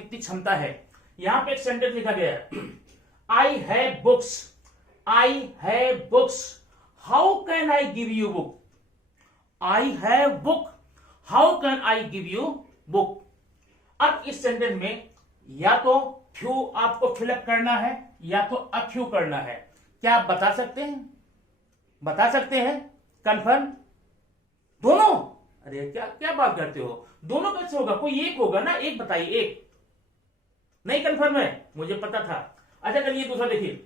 कितनी क्षमता है। यहां पे एक सेंटेंस लिखा गया है, I have books, I have books, how can I give you book. I have book, how can I give you book. अब इस सेंटेंस में या तो फ्यू आपको फिलअप करना है या तो अ फ्यू करना है। क्या आप बता सकते हैं? बता सकते हैं कंफर्म? दोनों? अरे क्या क्या बात करते हो, दोनों कैसे होगा? कोई एक होगा ना, एक बताइए, एक नहीं कंफर्म है, मुझे पता था। अच्छा चलिए दूसरा देखिए,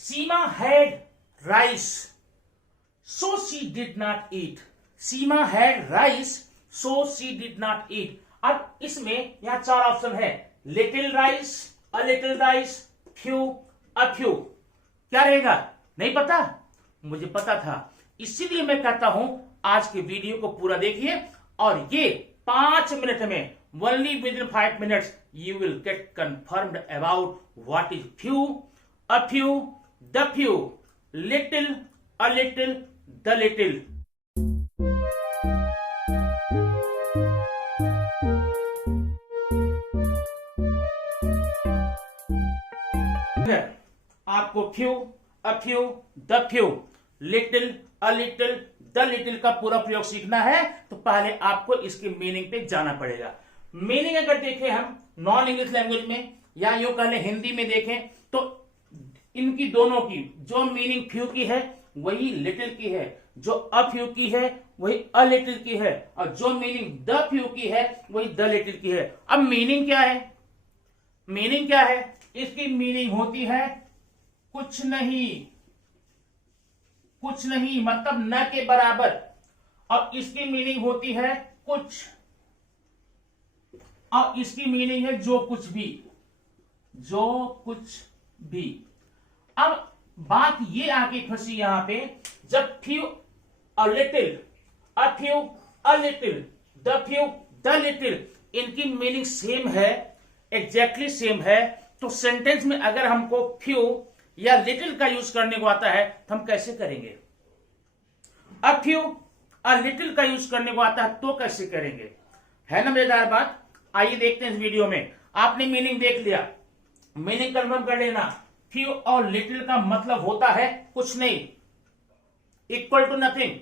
Seema had rice so she did not eat. Seema had rice so she did not eat. अब इसमें यहां 4 ऑप्शन है, little rice, a little rice, few, a few. क्या रहेगा? नहीं पता? मुझे पता था, इसीलिए मैं कहता हूं आज के वीडियो को पूरा देखिए और ये 5 मिनट में, only within 5 minutes you will get confirmed about what is few, a few, the few, little, a little, the little. आपको few, a few, the few, little, a little, the little का पूरा प्रयोग सीखना है तो पहले आपको इसके मीनिंग पे जाना पड़ेगा। मीनिंग अगर देखें हम नॉन इंग्लिश लैंग्वेज में या यूं कहले हिंदी में देखें तो इनकी दोनों की जो मीनिंग फ्यू की है वही लिटिल की है, जो अ फ्यू की है वही अ लिटिल की है, और जो मीनिंग द फ्यू की है वही द लिटिल की है। अब मीनिंग क्या है? मीनिंग क्या है? इसकी मीनिंग होती है कुछ नहीं, कुछ नहीं मतलब न के बराबर, और इसकी मीनिंग होती है कुछ, और इसकी मीनिंग है जो कुछ भी, जो कुछ भी। अब बात ये आके फंसी यहां पे, जब few, a little, a few, a little, the few, the little, इनकी मीनिंग सेम है, एग्जैक्टली सेम है, तो सेंटेंस में अगर हमको फ्यू या लिटिल का यूज करने को आता है तो हम कैसे करेंगे? अ फ्यू, अ लिटिल का यूज करने को आता है तो कैसे करेंगे? है ना मजेदार बात? आइए देखते हैं इस वीडियो में। आपने मीनिंग देख लिया, मीनिंग कंफर्म कर लेना। फ्यू और लिटिल का मतलब होता है कुछ नहीं, इक्वल टू नथिंग,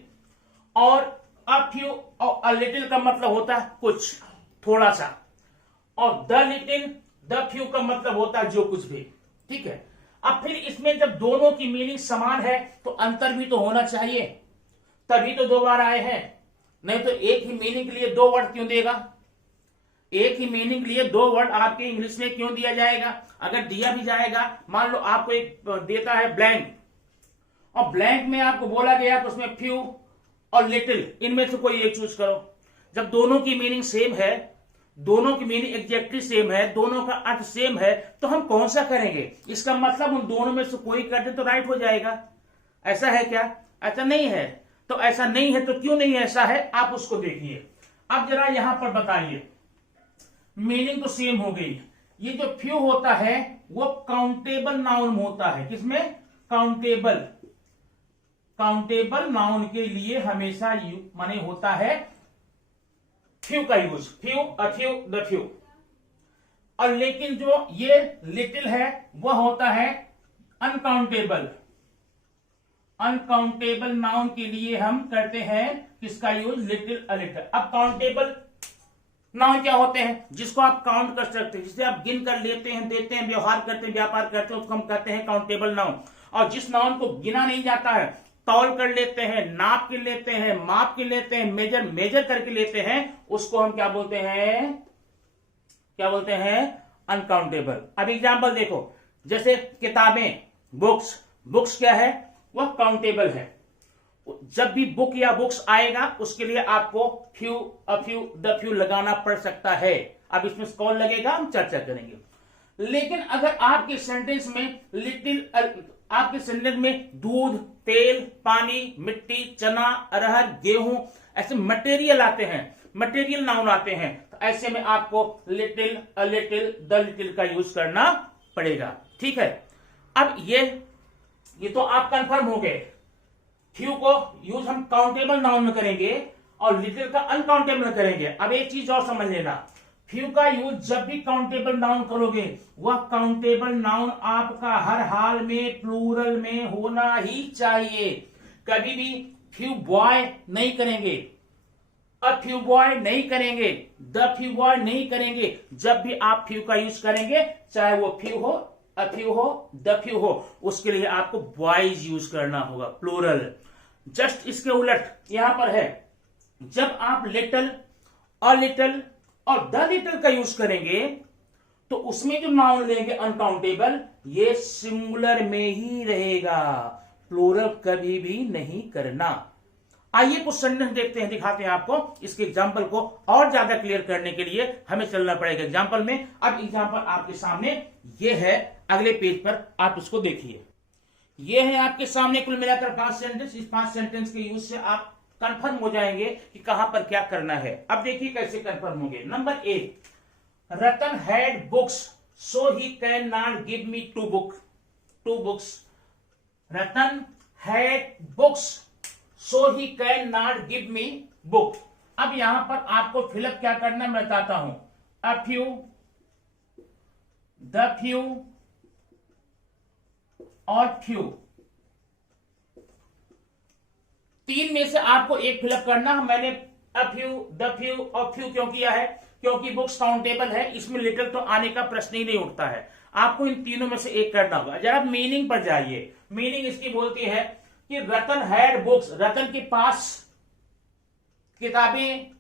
और अ फ्यू और अ लिटिल का मतलब होता है कुछ, थोड़ा सा, और द लिटिल, द फ्यू का मतलब होता है जो कुछ भी। ठीक है, अब फिर इसमें जब दोनों की मीनिंग समान है तो अंतर भी तो होना चाहिए, तभी तो 2 बार आए हैं, नहीं तो एक ही मीनिंग के लिए 2 वर्ड क्यों देगा? एक ही मीनिंग के लिए 2 वर्ड आपके इंग्लिश में क्यों दिया जाएगा? अगर दिया भी जाएगा, मान लो आपको एक देता है ब्लैंक, और ब्लैंक में आपको बोला गया तो उसमें फ्यू और लिटिल, इनमें से कोई एक चूज करो। जब दोनों की मीनिंग सेम है, दोनों की मीनिंग एग्जैक्टली सेम है, दोनों का अर्थ सेम है, तो हम कौन सा करेंगे? इसका मतलब उन दोनों में से कोई कर दे तो राइट हो जाएगा। ऐसा है क्या? ऐसा नहीं है। तो ऐसा नहीं है तो क्यों नहीं ऐसा है, आप उसको देखिए। अब जरा यहां पर बताइए, मीनिंग तो सेम हो गई। ये जो फ्यू होता है वो काउंटेबल नाउन होता है। किसमें? काउंटेबल। काउंटेबल नाउन के लिए हमेशा माने होता है फ्यू का use, few, a few, the few. और लेकिन जो ये लिटिल है वह होता है अनकाउंटेबल। अनकाउंटेबल नाउन के लिए हम करते हैं किसका यूज? Little, a little. अब काउंटेबल नाउन क्या होते हैं? जिसको आप काउंट कर सकते हैं, जिसे आप गिन कर लेते हैं, देते हैं, व्यवहार करते हैं, व्यापार करते हैं, उसको हम कहते हैं काउंटेबल नाउन। और जिस नाउन को गिना नहीं जाता है, तौल कर लेते हैं, नाप के लेते हैं, माप के लेते हैं, मेजर करके लेते हैं, उसको हम क्या बोलते हैं? क्या बोलते हैं? अनकाउंटेबल। अब एग्जांपल देखो, जैसे किताबें, बुक्स। बुक्स क्या है? वह काउंटेबल है। जब भी बुक या बुक्स आएगा उसके लिए आपको few, a few, the few लगाना पड़ सकता है। अब इसमें कौन लगेगा हम चर्चा करेंगे। लेकिन अगर आपके सेंटेंस में लिटिल, आपके सेंटेंस में दूध, तेल, पानी, मिट्टी, चना, अरहर, गेहूं, ऐसे मटेरियल आते हैं, मटेरियल नाउन आते हैं, तो ऐसे में आपको little, a little, the little का यूज करना पड़ेगा। ठीक है, अब ये तो आप कंफर्म हो गए। फ्यू को यूज हम काउंटेबल नाउन में करेंगे और लिटिल का अनकाउंटेबल में करेंगे। अब एक चीज और समझ लेना, फ्यू का यूज जब भी काउंटेबल नाउन करोगे, वह काउंटेबल नाउन आपका हर हाल में प्लूरल में होना ही चाहिए। कभी भी फ्यू बॉय नहीं करेंगे, अ फ्यू बॉय नहीं करेंगे, द फ्यू बॉय नहीं करेंगे। जब भी आप फ्यू का यूज करेंगे, चाहे वो फ्यू हो, अ फ्यू हो, द फ्यू हो, उसके लिए आपको बॉयज यूज करना होगा, प्लूरल। जस्ट इसके उलट यहां पर है, जब आप लिटिल, अ लिटिल और द लिटिल का यूज करेंगे तो उसमें जो नाउन लेंगे अनकाउंटेबल, ये सिंगुलर में ही रहेगा, प्लूरल कभी भी नहीं करना। आइए कुछ सेंटेंस देखते हैं, दिखाते हैं आपको। इसके एग्जाम्पल को और ज्यादा क्लियर करने के लिए हमें चलना पड़ेगा एग्जाम्पल में। अब एग्जाम्पल आपके सामने ये है, अगले पेज पर आप इसको देखिए। ये है आपके सामने कुल मिलाकर 5 सेंटेंस। इस 5 सेंटेंस के यूज से आप कंफर्म हो जाएंगे कि कहां पर क्या करना है। अब देखिए कैसे कंफर्म होंगे। Number 1, Ratan had books so he can not give me two books. Ratan had books so he can not give me book. अब यहां पर आपको फिलअप क्या करना मैं बताता हूं। अ फ्यू, द फ्यू और फ्यू, तीन में से आपको एक फिलअप करना। मैंने अ फ्यू, द फ्यू और फ्यू क्यों किया है? क्योंकि बुक्स काउंटेबल है, इसमें लिटिल तो आने का प्रश्न ही नहीं उठता है। आपको इन तीनों में से एक करना होगा। जरा मीनिंग पर जाइए। मीनिंग इसकी बोलती है कि रतन हैड बुक्स, रतन के पास किताबें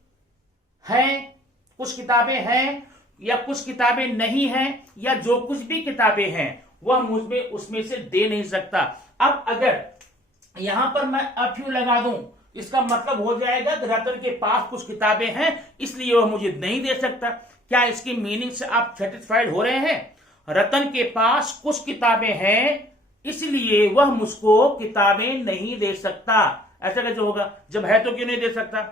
हैं, कुछ किताबें हैं या कुछ किताबें नहीं हैं, या जो कुछ भी किताबें हैं वह मुझमें उसमें से दे नहीं सकता। अब अगर यहां पर मैं अ फ्यू लगा दूं, इसका मतलब हो जाएगा कि रतन के पास कुछ किताबें हैं इसलिए वह मुझे नहीं दे सकता। क्या इसकी मीनिंग से आप सेटिस्फाइड हो रहे हैं? रतन के पास कुछ किताबें हैं इसलिए वह मुझको किताबें नहीं दे सकता। ऐसा कैसे होगा? जब है तो क्यों नहीं दे सकता?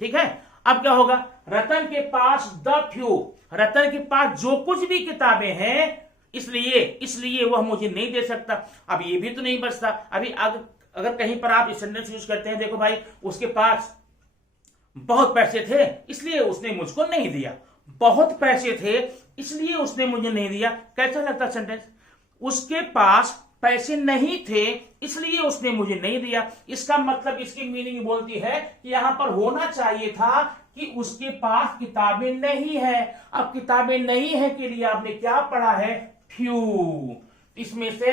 ठीक है। अब क्या होगा? रतन के पास द फ्यू, रतन के पास जो कुछ भी किताबें हैं इसलिए वह मुझे नहीं दे सकता। अब ये भी तो नहीं बचता। अभी अगर कहीं पर आप इस सेंटेंस यूज करते हैं, देखो भाई उसके पास बहुत पैसे थे इसलिए उसने मुझको नहीं दिया। बहुत पैसे थे इसलिए उसने मुझे नहीं दिया। कैसा लगता सेंटेंस? उसके पास पैसे नहीं थे इसलिए उसने मुझे नहीं दिया। इसका मतलब, इसकी मीनिंग बोलती है कि यहां पर होना चाहिए था कि उसके पास किताबें नहीं है। अब किताबें नहीं है के लिए आपने क्या पढ़ा है? फ्यू। इसमें से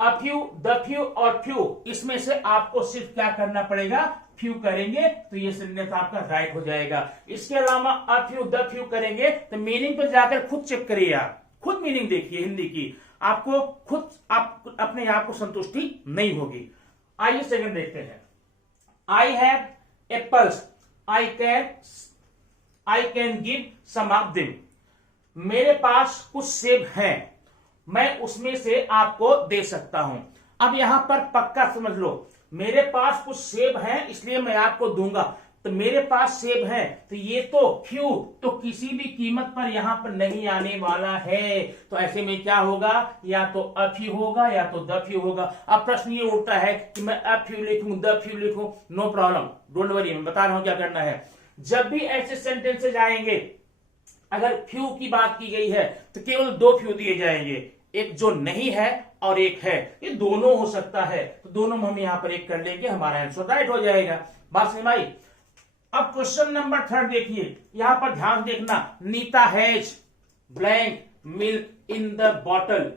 अ फ्यू, द फ्यू और फ्यू, इसमें से आपको सिर्फ क्या करना पड़ेगा? फ्यू करेंगे तो ये सेंटेंस आपका राइट हो जाएगा। इसके अलावा अ फ्यू, द फ्यू करेंगे तो मीनिंग पर जाकर खुद चेक करिए, आप खुद मीनिंग देखिए हिंदी की, आपको खुद आप अपने आप को संतुष्टि नहीं होगी। आइए सेकंड देखते हैं। I have apples, I can give some of them. मेरे पास कुछ सेब हैं, मैं उसमें से आपको दे सकता हूं। अब यहां पर पक्का समझ लो, मेरे पास कुछ सेब हैं इसलिए मैं आपको दूंगा। तो मेरे पास सेब हैं तो ये तो फ्यू तो किसी भी कीमत पर यहां पर नहीं आने वाला है। तो ऐसे में क्या होगा? या तो अ फ्यू होगा या तो द फ्यू होगा। अब प्रश्न ये उठता है कि मैं अ फ्यू लिखूं, द फ्यू लिखूं। नो प्रॉब्लम, डोंट वरी, मैं बता रहा हूं क्या करना है। जब भी ऐसे सेंटेंसेज आएंगे, अगर फ्यू की बात की गई है तो केवल 2 फ्यू दिए जाएंगे, एक जो नहीं है और एक है। ये दोनों हो सकता है तो दोनों में हम यहां पर एक कर लेंगे, हमारा आंसर राइट हो जाएगा। बात समझ आई? अब क्वेश्चन नंबर 3 देखिए, यहां पर ध्यान देखना। Nita has blank milk in the bottle.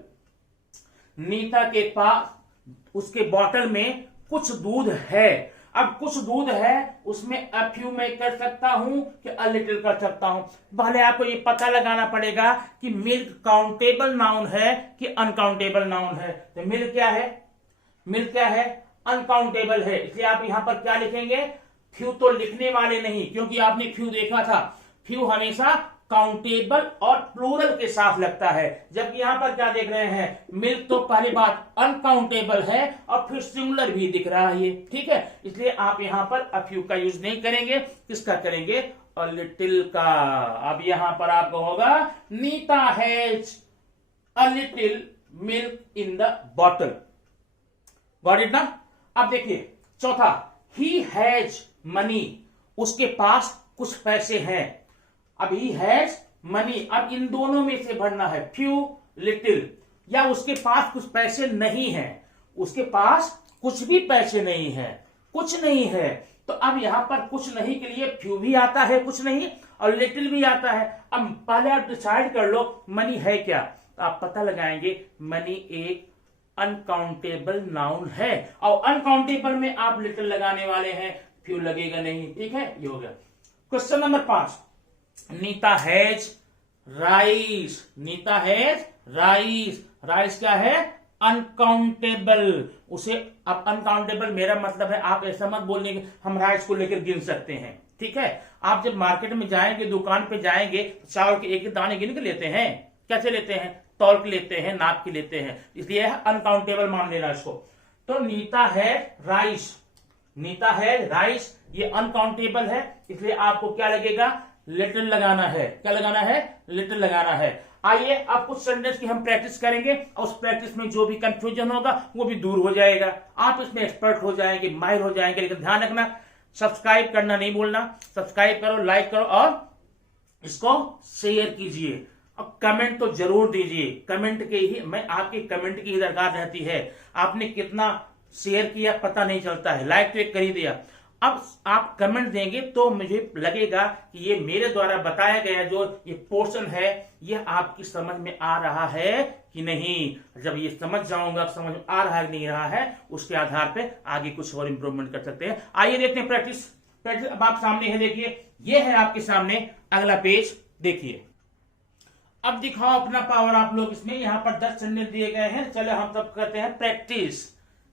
Nita के पास उसके बॉटल में कुछ दूध है। अब कुछ दूध है उसमें अ फ्यू में कर सकता हूं कि अ लिटिल कर सकता हूं। पहले आपको ये पता लगाना पड़ेगा कि मिल्क काउंटेबल नाउन है कि अनकाउंटेबल नाउन है। तो मिल्क क्या है? मिल्क क्या है? अनकाउंटेबल है। इसलिए आप यहां पर क्या लिखेंगे? फ्यू तो लिखने वाले नहीं, क्योंकि आपने फ्यू देखा था, फ्यू हमेशा काउंटेबल और प्लूरल के साथ लगता है। जबकि यहां पर क्या देख रहे हैं? मिल्क तो पहली बात अनकाउंटेबल है और फिर सिंगुलर भी दिख रहा है ये, ठीक है। इसलिए आप यहां पर अ फ्यू का यूज नहीं करेंगे, किसका करेंगे? अ लिटिल का। अब यहां पर आपको होगा Nita has a little milk in the bottle. Got it ना? अब देखिए चौथा, ही हैज मनी, उसके पास कुछ पैसे हैं। अब ही हैज मनी, अब इन दोनों में से भरना है, फ्यू लिटिल, या उसके पास कुछ पैसे नहीं है, उसके पास कुछ भी पैसे नहीं है, कुछ नहीं है, तो अब यहां पर कुछ नहीं के लिए फ्यू भी आता है कुछ नहीं, और लिटिल भी आता है। अब पहले आप डिसाइड कर लो मनी है क्या, तो आप पता लगाएंगे मनी एक अनकाउंटेबल नाउन है, और अनकाउंटेबल में आप लिटिल लगाने वाले हैं, फ्यू लगेगा नहीं। ठीक है, ये हो गया। Question number 5, Nita has rice, Nita has rice, rice क्या है, अनकाउंटेबल, उसे अब अनकाउंटेबल मेरा मतलब है आप ऐसा मत बोलने कि हम राइस को लेकर गिन सकते हैं। ठीक है, आप जब मार्केट में जाएंगे, दुकान पे जाएंगे, तो चावल के एक एक दाने गिन के लेते हैं, कैसे लेते हैं, तौल के लेते हैं, नाप के लेते हैं, इसलिए अनकाउंटेबल मान लेना इसको। तो नीता है राइस, नीता है राइस, ये अनकाउंटेबल है, इसलिए आपको क्या लगेगा, लिटिल लगाना है। क्या लगाना है, लिटिल लगाना है। आइए अब कुछ सेंटेंस की हम प्रैक्टिस करेंगे, और उस प्रैक्टिस में जो भी कंफ्यूजन होगा वो भी दूर हो जाएगा, आप इसमें एक्सपर्ट हो जाएंगे, माहिर हो जाएंगे। लेकिन ध्यान रखना, सब्सक्राइब करना नहीं भूलना, सब्सक्राइब करो, लाइक करो और इसको शेयर कीजिए, और कमेंट तो जरूर दीजिए। कमेंट के ही, मैं आपके कमेंट की ही दरकार रहती है, आपने कितना शेयर किया पता नहीं चलता है, लाइक तो एक कर ही दिया, अब आप कमेंट देंगे तो मुझे लगेगा कि ये मेरे द्वारा बताया गया जो ये पोर्शन है ये आपकी समझ में आ रहा है कि नहीं। जब ये समझ जाऊंगा, समझ में आ रहा है नहीं रहा है, उसके आधार पे आगे कुछ और इंप्रूवमेंट कर सकते हैं। आइए देखते हैं प्रैक्टिस। प्रैक्टिस अब आप सामने है, देखिए ये है आपके सामने अगला पेज, देखिए। अब दिखाओ अपना पावर आप लोग इसमें, यहां पर 10 सेंटेंस दिए गए हैं। चलो हम सब करते हैं प्रैक्टिस।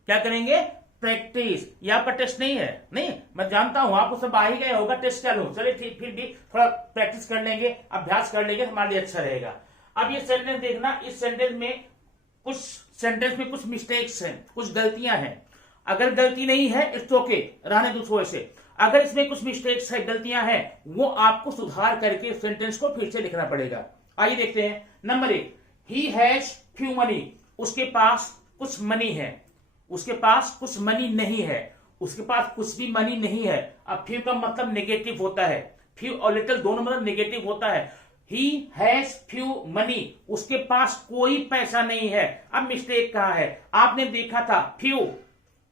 क्या करेंगे, प्रैक्टिस। यहाँ पर टेस्ट नहीं है, नहीं, मैं जानता हूं आपको सब आ ही गया होगा, टेस्ट क्या लूं, चलिए ठीक, फिर भी थोड़ा प्रैक्टिस कर लेंगे, अभ्यास कर लेंगे, हमारे लिए अच्छा रहेगा। अब ये सेंटेंस देखना, इस सेंटेंस में कुछ मिस्टेक्स हैं, कुछ गलतियां हैं। अगर गलती नहीं है इट्स ओके, रहने दो वैसे। अगर इसमें कुछ मिस्टेक्स है, गलतियां हैं, वो आपको सुधार करके सेंटेंस को फिर से लिखना पड़ेगा। आइए देखते हैं। Number 1, he has few money, उसके पास कुछ मनी है, उसके पास कुछ मनी नहीं है, उसके पास कुछ भी मनी नहीं है। अब फ्यू का मतलब नेगेटिव होता है, फ्यू और लिटिल दोनों मतलब नेगेटिव होता है। ही हैज फ्यू मनी, उसके पास कोई पैसा नहीं है। अब मिस्टेक कहां है, आपने देखा था few,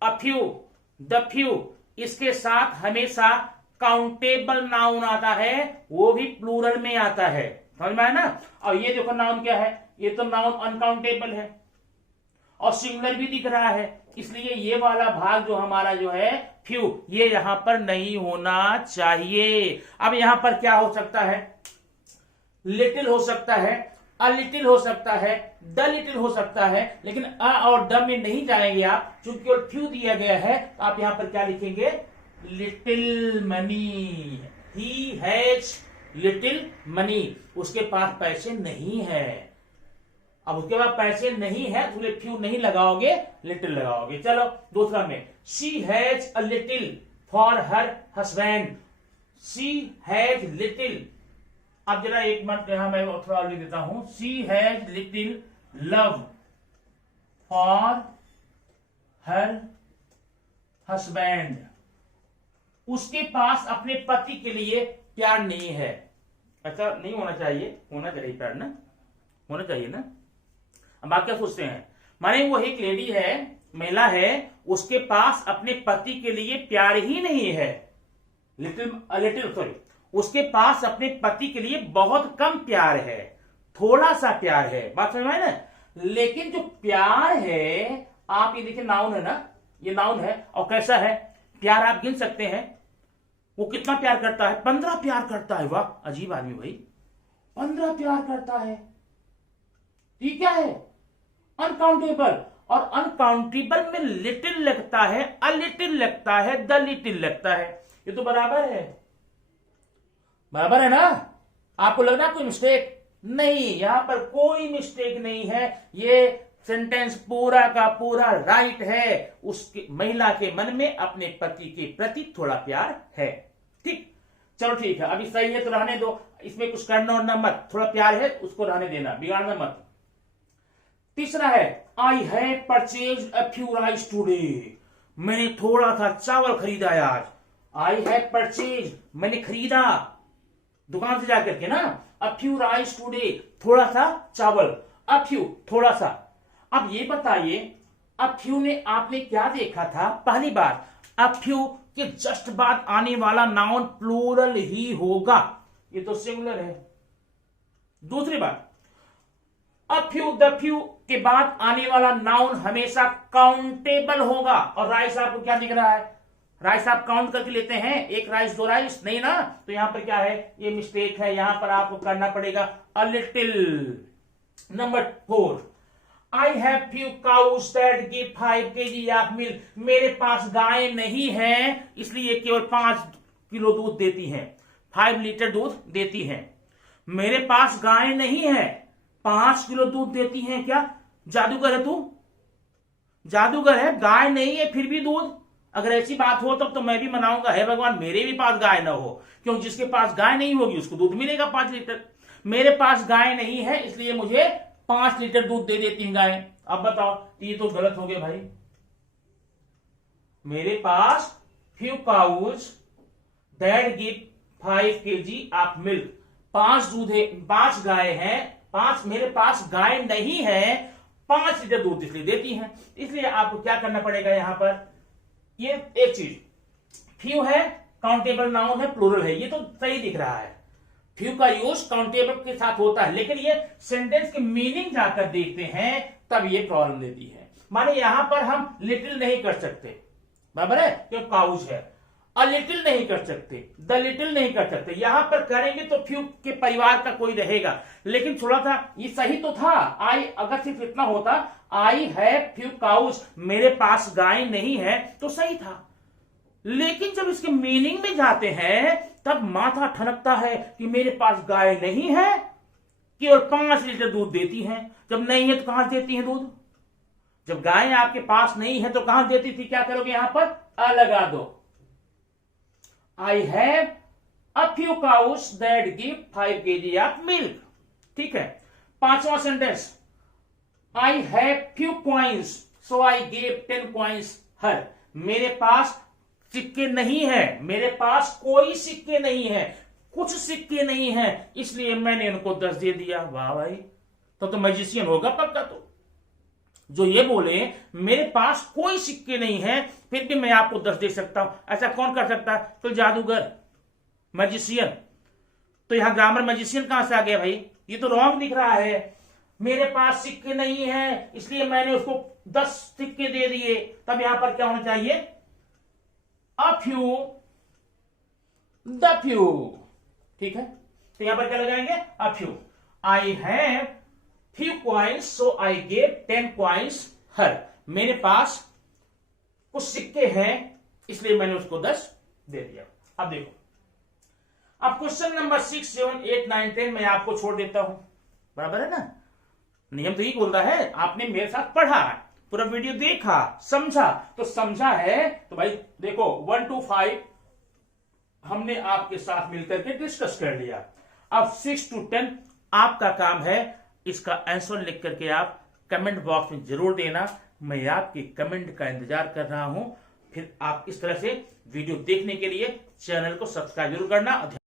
a few, the few, इसके साथ हमेशा काउंटेबल नाउन आता है, वो भी प्लूरल में आता है, समझ में आया ना। और ये देखो नाउन क्या है, ये तो नाउन अनकाउंटेबल है और सिंगुलर भी दिख रहा है, इसलिए ये वाला भाग जो हमारा जो है फ्यू, ये यहां पर नहीं होना चाहिए। अब यहां पर क्या हो सकता है, लिटिल हो सकता है, अ लिटिल हो सकता है, द लिटिल हो सकता है, लेकिन अ और द में नहीं जाएंगे आप, चूंकि केवल फ्यू दिया गया है। तो आप यहां पर क्या लिखेंगे, little money, he has little money, उसके पास पैसे नहीं है। अब उसके बाद पैसे नहीं है, तो फ्यू नहीं लगाओगे, लिटिल लगाओगे। चलो दूसरा में, she has a little for her husband, she has little. अब जरा एक मिनट यहां मैं थोड़ा लिख देता हूं, she has little love for her husband, उसके पास अपने पति के लिए प्यार नहीं है। ऐसा नहीं होना चाहिए, होना चाहिए प्यार ना, होना चाहिए ना। अब आप क्या सोचते हैं, माने वो एक लेडी है, महिला है, उसके पास अपने पति के लिए प्यार ही नहीं है, लिटिल सॉरी, उसके पास अपने पति के लिए बहुत कम प्यार है, थोड़ा सा प्यार है, बात समझ में ना। लेकिन जो प्यार है, आप ये देखिए नाउन है ना, ये नाउन है, और कैसा है प्यार, आप गिन सकते हैं वो कितना प्यार करता है, 15 प्यार करता है। वाह अजीब आदमी भाई, 15 प्यार करता है, ठीक क्या है, अनकाउंटेबल। और अनकाउंटेबल में लिटिल लगता है, अ लिटिल लगता है, द लिटिल लगता है, ये तो बराबर है, बराबर है ना। आपको लग रहा है कोई मिस्टेक नहीं, यहां पर कोई मिस्टेक नहीं है, ये सेंटेंस पूरा का पूरा राइट है। उसकी महिला के मन में अपने पति के प्रति थोड़ा प्यार है, ठीक। चलो ठीक है, अभी सही है तो रहने दो, इसमें कुछ करना और मत, थोड़ा प्यार है उसको रहने देना, बिगाड़ना मत। तीसरा है, I have purchased a few rice today, मैंने थोड़ा सा चावल खरीदा है आज। आई हैव परचेज, मैंने खरीदा, दुकान से जाकर के ना, अ फ्यू राइस टुडे, थोड़ा सा चावल, अ फ्यू थोड़ा सा। अब ये बताइए, अ फ्यू ने आपने क्या देखा था पहली बार, अ फ्यू के जस्ट बाद आने वाला नाउन प्लूरल ही होगा, ये तो सिंगुलर है। दूसरी बात, अ फ्यू द फ्यू के बाद आने वाला नाउन हमेशा काउंटेबल होगा। और राइस आपको क्या दिख रहा है, राइस आप काउंट करके लेते हैं, एक राइस दो राइस, नहीं ना, तो यहां पर क्या है, ये मिस्टेक है, यहां पर आपको करना पड़ेगा a little. Number 4, I have few cows that give 5 kg of milk, मेरे पास गाय नहीं है इसलिए केवल 5 किलो दूध देती हैं, 5 लीटर दूध देती हैं। मेरे पास गाय नहीं है, 5 किलो दूध देती हैं। क्या जादूगर है तू, जादूगर है, गाय नहीं है फिर भी दूध। अगर ऐसी बात हो तब तो मैं भी मनाऊंगा, है भगवान मेरे भी पास गाय ना हो, क्यों, जिसके पास गाय नहीं होगी उसको दूध मिलेगा 5 लीटर। मेरे पास गाय नहीं है इसलिए मुझे 5 लीटर दूध दे देती है गाय। अब बताओ, ये तो गलत हो गया भाई। मेरे पास few cows that give 5 kg of milk, 5 दूध है, 5 गाय है, 5, मेरे पास गाय नहीं है, 5 लीटर दूध इसलिए देती हैं। इसलिए आपको क्या करना पड़ेगा यहां पर, ये एक चीज, फ्यू है काउंटेबल नाउन है, प्लूरल है, ये तो सही दिख रहा है, फ्यू का यूज काउंटेबल के साथ होता है, लेकिन ये सेंटेंस की मीनिंग जाकर देखते हैं तब ये प्रॉब्लम देती है। माने यहां पर हम लिटिल नहीं कर सकते, बराबर है, क्यों काउज है, अ लिटिल नहीं कर सकते, द लिटिल नहीं कर सकते, यहां पर करेंगे तो फ्यू के परिवार का कोई रहेगा। लेकिन थोड़ा सा ये सही तो था, आई अगर सिर्फ इतना होता, आई हैव फ्यू काउज, मेरे पास गाय नहीं है, तो सही था। लेकिन जब इसके मीनिंग में जाते हैं तब माथा ठनकता है कि मेरे पास गाय नहीं है, केवल 5 लीटर दूध देती हैं। जब नहीं है तो कहां से देती है दूध, जब गाय आपके पास नहीं है तो कहां देती थी, क्या करोगे यहां पर अ लगा दो, I have a few cows that give 5 kg of milk. ठीक है, 5वां sentence, I have few coins so I gave 10 coins her, मेरे पास सिक्के नहीं है, मेरे पास कोई सिक्के नहीं है, कुछ सिक्के नहीं है, इसलिए मैंने उनको 10 दे दिया। वाह भाई, तो मैजिशियन होगा पक्का। तो जो ये बोले मेरे पास कोई सिक्के नहीं है फिर भी मैं आपको 10 दे सकता हूं, ऐसा कौन कर सकता है, तो जादूगर, मैजिशियन। तो यहां ग्रामर मैजिशियन कहां से आ गया भाई, ये तो रॉन्ग दिख रहा है। मेरे पास सिक्के नहीं है इसलिए मैंने उसको 10 सिक्के दे दिए, तब यहां पर क्या होना चाहिए, अ फ्यू द फ्यू। ठीक है, तो यहां पर क्या लगाएंगे, a few. I have few coins so I gave 10 coins her, मेरे पास कुछ सिक्के हैं इसलिए मैंने उसको 10 दे दिया। अब देखो, अब क्वेश्चन नंबर 6, 7, 8, 9, 10 मैं आपको छोड़ देता हूं, बराबर है ना, नियम तो यही बोलता है, आपने मेरे साथ पढ़ा, पूरा वीडियो देखा, समझा, तो समझा है तो भाई देखो 1 to 5 हमने आपके साथ मिलकर के डिस्कस कर लिया। अब 6 to 10 आपका काम है, इसका आंसर लिख करके आप कमेंट बॉक्स में जरूर देना, मैं आपके कमेंट का इंतजार कर रहा हूं। फिर आप इस तरह से वीडियो देखने के लिए चैनल को सब्सक्राइब जरूर करना।